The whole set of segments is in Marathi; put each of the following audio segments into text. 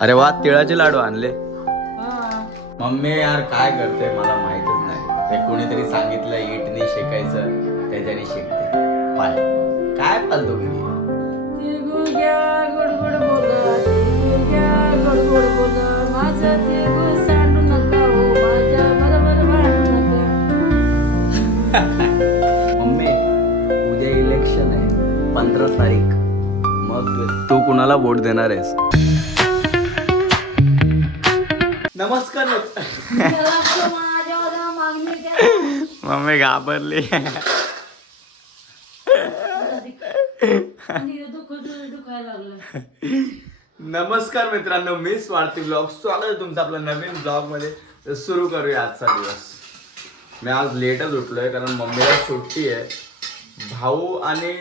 अरे वा, तिळाचे लाडू आणले. हा. मम्मी यार काय करते मला माहितच नाही. ते कोणीतरी सांगितलं इटने शेकायचं, त्याच्याने शेकते पाय. काय फालतू गिरी. तिळगुळघ्या गोड गोड बोला, तिळगुळघ्या गोड गोड बोला, माझं तिळगुळ सांडू नका हो, माझ्या बरोबर भांडू नका. मम्मी उद्या इलेक्शन आहे 15 तारीख. मग तू कुणाला वोट देणार आहेस? नमस्कार. त्याला तो माझ्यावर मागणी केली. मम्मी घाबरली. आणि दुखायला लागलं. नमस्कार मित्रांनो, मी स्वार्थी ब्लॉग स्वागत आहे तुमचं आपल्या नवीन ब्लॉग मध्ये. तर सुरू करूया आजचा दिवस. मी आज लेटच उठलोय कारण मम्मीला सुट्टी आहे. भाऊ आणि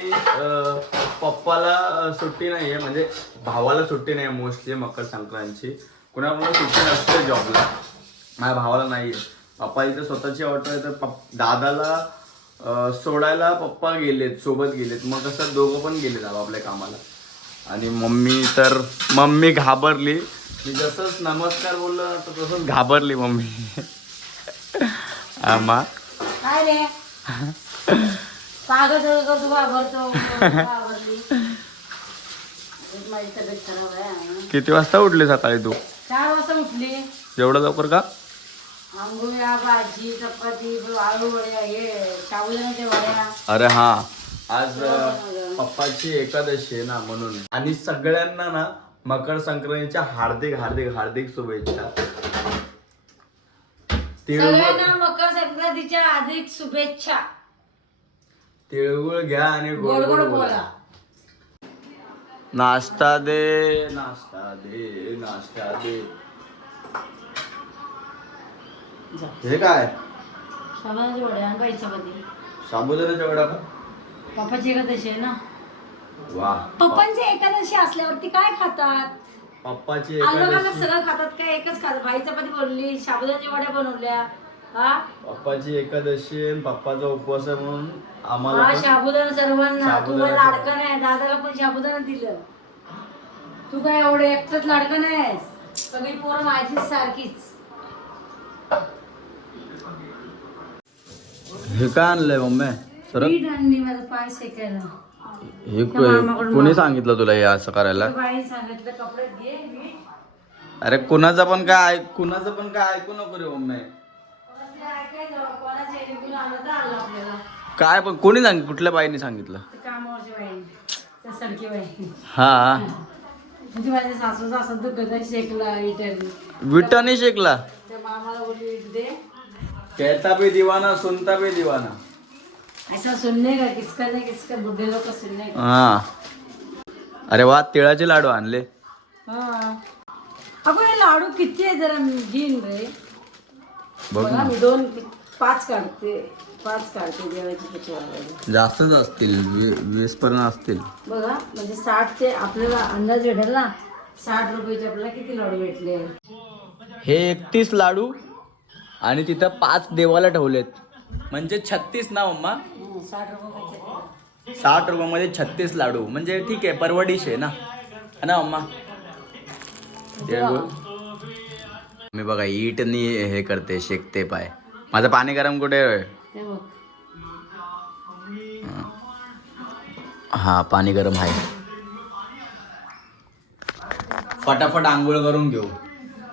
पप्पाला सुट्टी नाही आहे, म्हणजे भावाला सुट्टी नाही मोस्टली मकर संक्रांतची. कुणाला सुट्टी नसते जॉबला. माझ्या भावाला नाही आहे. पप्पा इथे स्वतःची ऑटो आहे तर दादाला सोडायला पप्पा गेलेत, सोबत गेलेत. मग कसं दोघं पण गेलेत आपल्या कामाला. आणि मम्मी घाबरली. मी जसंच नमस्कार बोललो तर तसंच घाबरली मम्मी. आम्हा काय रे पागल तू घाबरतो. माझी तब्येत खराब आहे. किती वाजता उठली सकाळी तू? 4 वाजता उठली. एवढं लवकर का? आंघोळ्या, भाजी, चपाती, आलू वड्या, हे साबुदाण्याच्या वड्या. अरे हा, आज पप्पाची एकादशी आहे ना म्हणून. आणि सगळ्यांना ना मकर संक्रांतीच्या हार्दिक हार्दिक हार्दिक शुभेच्छा. सगळ्यांना मकर संक्रांतीच्या हार्दिक शुभेच्छा. तिळगुळ घ्या आणि गोड गोड बोला. नाश्ता दे, नाश्ता दे, नाश्ता दे. हे काय? साबुदाण्याच्या वड्या आणि काही चपाती. साबुदाण्याच्या वड्या का? पप्पाची एकादशी आहे ना. वा. पप्पांची एकादशी असल्यावरती काय खातात? पप्पाची आलं का एकादशी. सगळं खातात काय? एकच खातात. भाई चपाती बनवली, साबुदाण्याच्या वड्या बनवल्या. हा पप्पाची एकादशी आणि पप्पाचा उपवास आहे म्हणून आम्हाला हा पण साबुदाणा सर्वांना. तू काय साबुदाण्याच्या लाडका नाही. दादाला पण साबुदाणा दिलं. तू काय एवढं एकटंच लाडका नाहीस. सगळी पोरं माझीच सारखीच. हे काय आणलंय मम्मी? सरक. पीठ आणली माझं पाय शेकायला. हे कोणी सांगितलं तुला हे असं करायला? बाई सांगितलं कपडे घे मीठ. अरे कुणाचं पण काय ऐकू नको रे मम्मी. कोणाचं ऐकायचं, कोणाचं ऐकून आलं तर आलं आपल्याला. काय पण कोणी कुठल्या बाईने सांगितलं? ते कामावरची बाई, त्या सडकी बाई. हा, म्हणजे माझ्या सासू दुखत शेकला विटाने. विटाने शेकला. त्या मामाला बोलली विट दे. कहता भी दीवाना सुनता भी दीवाना. ऐसा सुनने का किसका नाही किसका, बुड्ढे लोक सुनने का. हा. अरे वा, तिळाचे लाडू आणले. हा अगं हे लाडू किती आहे जरा घेईन रे. बघ बघा ना. मी 5 काढते देवाची पिठी वाढवायला. जास्तच असतील, 20 पर्यंत असतील. बघा म्हणजे 60चे आपल्याला अंदाज भेटेल ना. 60 रुपयाचे आपल्याला किती लाडू भेटले. हे 31 लाडू आणि तिथं 5 देवाला ठेवलेत. म्हणजे 36 ना मम्मा? 60 रुपये. 60 रुपयामध्ये 36 लाडू. म्हणजे ठीक आहे, परवडीश आहे ना. है ना मम्मा? मी बघा ईटनी हे करते, शेकते पाय. माझं पाणी गरम कुठे आहे? ते बघ. हा, पाणी गरम आहे. फटाफट आंघोळ करून घेऊ.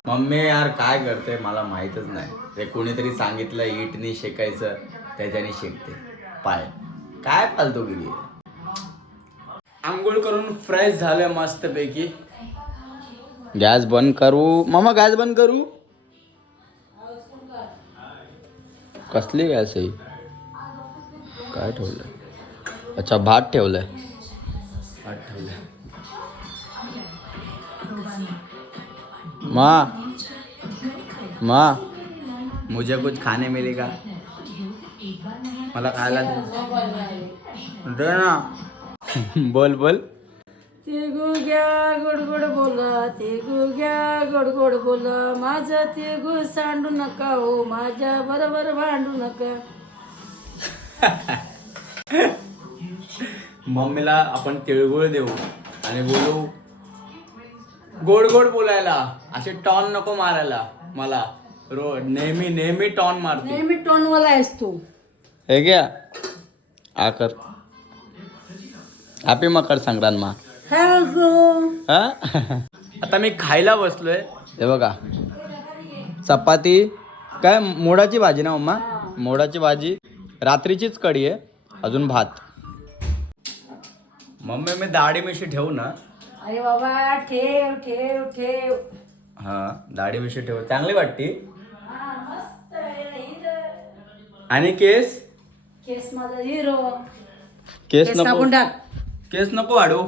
मम्मी यार काय करते मला माहितच नाही. ते कोणीतरी सांगितलं इटने शेकायचं, त्याच्याने शेकते पाय. काय फालतू गिरी. आंघोळ करून फ्रेश झालं मस्त पैकी. गॅस बंद करू मामा, गॅस बंद करू. कसली गॅस आहे? काय ठेवलंय? अच्छा, भात ठेवलंय. माँ मुझे कुछ खाने मिलेगा? मला खायला दे ना. बोल बोल. तिळगुळ घ्या गोड गोड बोला, तिळगुळ घ्या गोड गोड बोला, माझं तिळगुळ सांडू नका हो, माझ्या बरोबर भांडू नका. मम्मीला आपण तिळगुळ देऊ आणि बोलू गोड गोड बोलायला, असे टॉन नको मारायला मला. नेहमी नेहमी टॉन मारते. नेहमी टोनवाला आहेस तू. हे घ्या आकर. हॅपी मकर संक्रांत मा. हा? आता मी खायला बसलोय. हे बघा चपाती, काय मोडाची भाजी ना मम्मा? मोडाची भाजी, रात्रीचीच कढी आहे, अजून भात. मम्मी मी दाढी मिशी ठेवू ना? अरे बाबा ठेव ठेव ठेव. हा दाढी मिशी ठेव, चांगली वाटते. आणि केस? केस माझा हिरो. केस केस नको, कापून टाक. केस नको वाढवू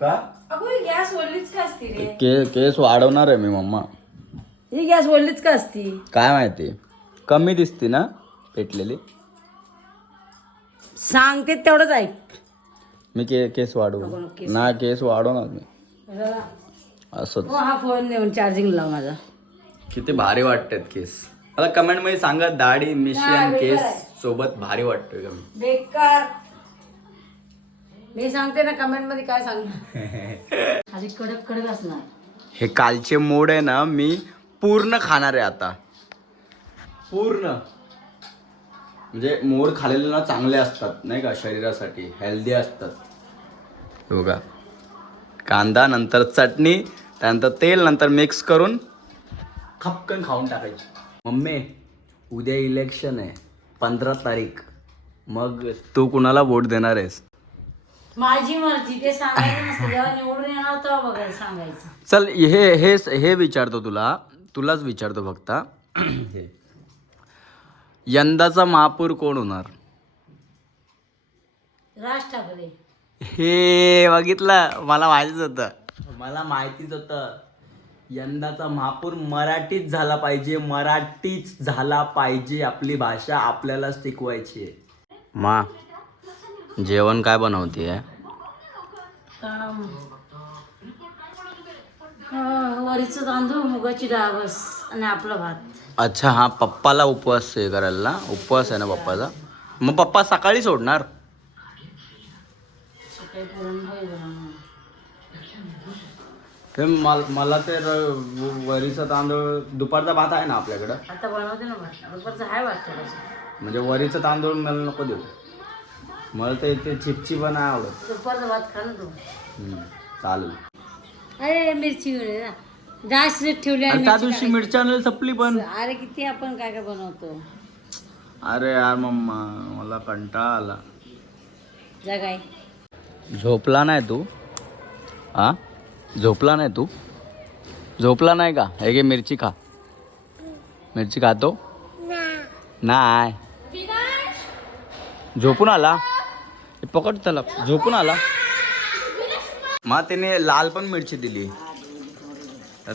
का? अगं गॅस वरलीच का असती रे? केस वाढवणार आहे मी मम्मा. ही गॅस वरलीच का असती? काय माहिती, कमी दिसती ना पेटलेली. सांगते तेवढंच ऐक. मी केस वाढवू नको, केस. ना, केस वाढवणार मी हो, असंच. हा फोन नेऊन चार्जिंग लाव माझा. किती भारी वाटतात केस. मला कमेंट मध्ये सांगा, दाढी मिशी नाही, आणि केस बेकार आहे. सोबत भारी वाटतोय का मी? बेकार. मी सांगते ना कमेंट मध्ये काय सांगणार. खाली कडक कडक असणार. हे कालचे मोड आहे ना, मी पूर्ण खाणार आहे आता. पूर्ण म्हणजे मोड खाल्लेले ना चांगले असतात नाही का, शरीरासाठी हेल्दी असतात. हे बघा कांदा, नंतर चटणी, त्यानंतर तेल, नंतर मिक्स करून खपकन खाऊन टाकायची. मम्मी उद्या इलेक्शन आहे 15 तारीख, मग तू कुणाला वोट देणार आहेस? माझी मर्जी, ते सांगायचं नसतं. जेव्हा निवडून येणार तेव्हा बघायला सांगायचं. चल हे विचारतो तुलाच विचारतो फक्त. हे यंदाचा महापौर कोण होणार? राज ठाकरे. हे बघितलं, मला माहितीच होतं. यंदाचा महापौर मराठीच झाला पाहिजे. आपली भाषा आपल्यालाच टिकवायची आहे. मा जेवण काय बनवते? वरीचं तांदूळ, मुगाची डाळ बस आणि आपला भात. अच्छा, हा पप्पाला उपवास हे करायला ना, उपवास आहे ना पप्पाचा. मग पप्पा सकाळी सोडणार? सकाळी पुरणपोळी बनवणार. ते मला ते वरीचा तांदूळ, दुपारचा भात आहे ना आपल्याकडं. आता बनवते ना भात, दुपारचं आहे वाटतं. म्हणजे वरीचा तांदूळ मला नको देऊ, मला ते चिपचिपा नाही आवडत. दुपारचा भात खा ना तू. चालेल. अरे मिरची जास्त ठेवली आणि त्या दिवशी मिरच्या संपली पण. अरे किती आपण काय काय बनवतो. अरे यार मम्मा, मला कंटाळा आला. जा काय झोपला नाही तू? हा झोपला नाही तू? झोपला नाही का? हे घे मिरची खा. मिरची खातो नाही. झोपून आला, पकड त्याला. झोपून आला. मग त्याने लाल पण मिरची दिली,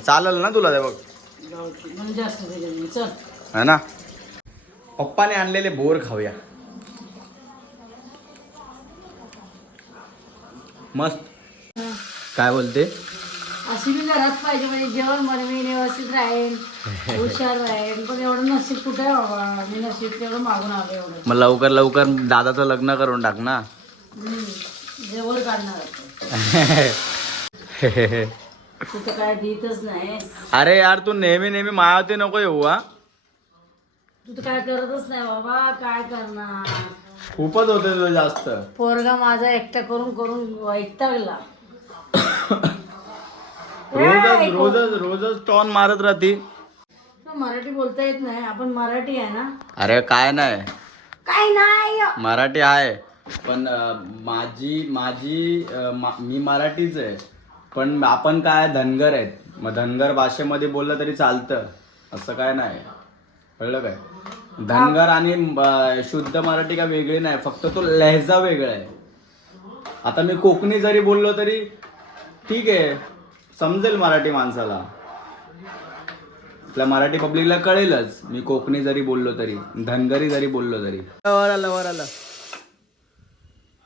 चालेल ना तुला? ते बघ चल है ना. पप्पाने आणलेले बोर खाऊया. मस्त. काय बोलते? अशी मी घरात पाहिजे, म्हणजे जेवण बनवीन, व्यवस्थित राहील, हुशार राहील. पण एवढं नशीब कुठे आहे बाबा. मी नशीब तेवढं मागून आलो एवढं. मग लवकर दादाचं लग्न करून टाक ना. जवळ काढणार कुठं काय देतच नाही. अरे यार तू नेहमी मायावती नको येऊ. हा तू तर काय करतच नाही बाबा. काय करणार. खूपच होते तुझं जास्त. पोरगा माझा एकटा करून करून वैतागला. रोजच टॉन मारत राहती. मराठी बोलता येत नाही. आपण मराठी आहे ना. अरे काय नाही, काय नाही. मराठी आहे पण मी मराठीच आहे, पण आपण काय धनगर आहेत. मग धनगर भाषेमध्ये बोललं तरी चालतं, असं काय नाही. कळलं काय? धनगर आणि शुद्ध मराठी काय वेगळी नाही, फक्त तो लहजा वेगळा आहे. आता मी कोकणी जरी बोललो तरी ठीक आहे, समजेल मराठी माणसाला. आपल्या मराठी पब्लिकला कळेलच मी कोकणी जरी बोललो तरी, धनगरी जरी बोललो तरी. वर आलं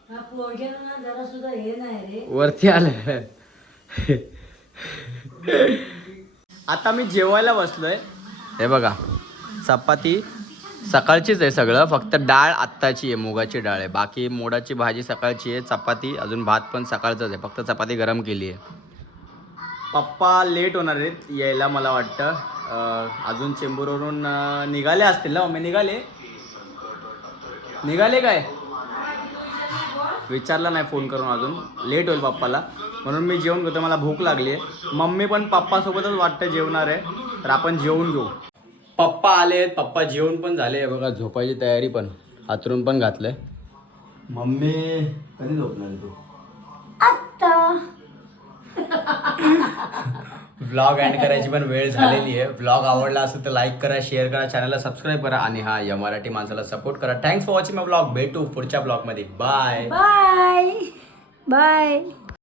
जरा सुद्धा हे नाही रे. वरती आलं. आता मी जेवायला बसलोय. हे बघा चपाती सकाळचीच आहे सगळं, फक्त डाळ आत्ताची आहे, मुगाची डाळ आहे. बाकी मोडाची भाजी सकाळची आहे, चपाती, अजून भात पण सकाळचाच आहे, फक्त चपाती गरम केली आहे. पप्पा लेट होणार आहेत यायला मला वाटतं. अजून चेंबूरवरून निघाले असतील ना मम्मी? निघाले काय विचारलं नाही फोन करून अजून. लेट होईल पप्पाला म्हणून मी जेवून घेतो, मला भूक लागली आहे. मम्मी पण पप्पासोबतच वाटतं जेवणार आहे, तर आपण जेवून घेऊ. पप्पा आले आहेत, पप्पा जेवण पण झाले बघा, झोपायची तयारी पण, हातरून पण घातलंय. मम्मी कधी झोपणार तू? आत्ता. व्लॉग एंड करायची पण वेळ झालेली आहे. व्लॉग आवडला असेल तर लाईक करा, शेअर करा, चॅनलला सबस्क्राईब करा आणि हा या मराठी माणसाला सपोर्ट करा. Thanks for watching my vlog. भेटू पुढच्या ब्लॉगमध्ये. Bye bye bye.